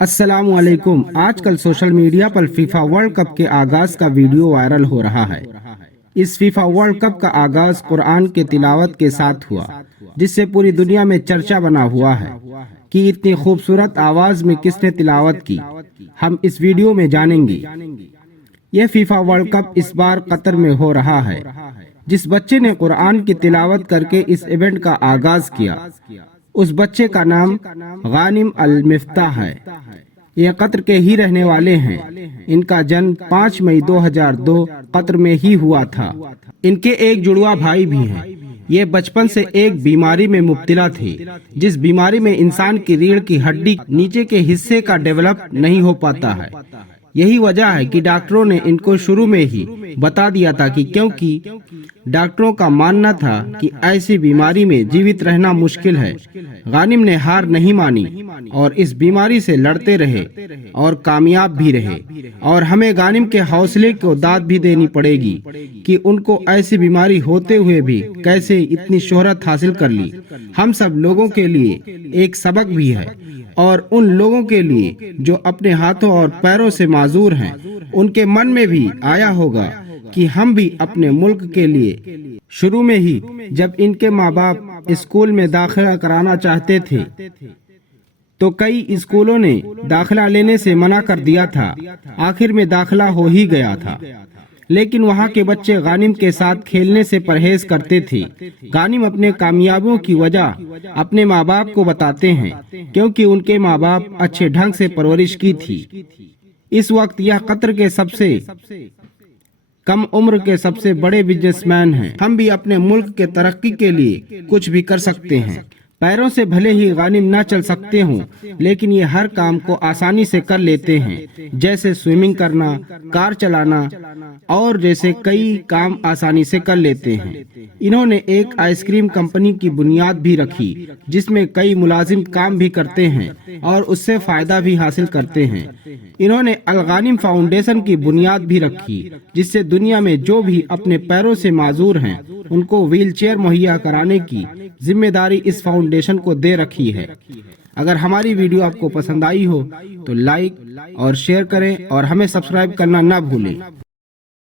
अस्सलाम वालेकुम। आजकल सोशल मीडिया पर फीफा वर्ल्ड कप के आगाज का वीडियो वायरल हो रहा है। इस फीफा वर्ल्ड कप का आगाज कुरान के तिलावत के साथ हुआ, जिससे पूरी दुनिया में चर्चा बना हुआ है कि इतनी खूबसूरत आवाज में किसने तिलावत की। हम इस वीडियो में जानेंगे। यह फीफा वर्ल्ड कप इस बार कतर में हो रहा है। जिस बच्चे ने कुरान की तिलावत करके इस इवेंट का आगाज किया, उस बच्चे का नाम गानिम अल मिफ्ताह है। ये कतर के ही रहने वाले हैं। इनका जन्म 5 मई 2002 कतर में ही हुआ था। इनके एक जुड़वा भाई भी हैं। ये बचपन से एक बीमारी में मुब्तला थे, जिस बीमारी में इंसान की रीढ़ की हड्डी नीचे के हिस्से का डेवलप नहीं हो पाता है। यही वजह है कि डॉक्टरों ने इनको शुरू में ही बता दिया था कि क्योंकि डॉक्टरों का मानना था कि ऐसी बीमारी में जीवित रहना मुश्किल है। गानिम ने हार नहीं मानी और इस बीमारी से लड़ते रहे और कामयाब भी रहे। और हमें गानिम के हौसले को दाद भी देनी पड़ेगी कि उनको ऐसी बीमारी होते हुए भी कैसे इतनी शोहरत हासिल कर ली। हम सब लोगों के लिए एक सबक भी है, और उन लोगों के लिए जो अपने हाथों और पैरों से माजूर हैं, उनके मन में भी आया होगा कि हम भी अपने मुल्क के लिए। शुरू में ही जब इनके माँ बाप स्कूल में दाखिला कराना चाहते थे, तो कई स्कूलों ने दाखिला लेने से मना कर दिया था। आखिर में दाखिला हो ही गया था, लेकिन वहाँ के बच्चे गानिम के साथ खेलने से परहेज करते थे। गानिम अपने कामयाबियों की वजह अपने माँ बाप को बताते हैं, क्योंकि उनके माँ बाप अच्छे ढंग से परवरिश की थी। इस वक्त यह कतर के सबसे कम उम्र के सबसे बड़े बिजनेसमैन हैं। हम भी अपने मुल्क के तरक्की के लिए कुछ भी कर सकते हैं। पैरों से भले ही गानिम ना चल सकते हों, लेकिन ये हर काम को आसानी से कर लेते हैं, जैसे स्विमिंग करना, कार चलाना और जैसे कई काम आसानी से कर लेते हैं। इन्होंने एक आइसक्रीम कंपनी की बुनियाद भी रखी, जिसमें कई मुलाजिम काम भी करते हैं और उससे फायदा भी हासिल करते हैं। इन्होंने अल गानिम फाउंडेशन की बुनियाद भी रखी, जिससे दुनिया में जो भी अपने पैरों से माजूर हैं, उनको व्हील चेयर मुहैया कराने की जिम्मेदारी इस फाउंडेशन को दे रखी है। अगर हमारी वीडियो आपको पसंद आई हो तो लाइक और शेयर करें और हमें सब्सक्राइब करना ना भूलें।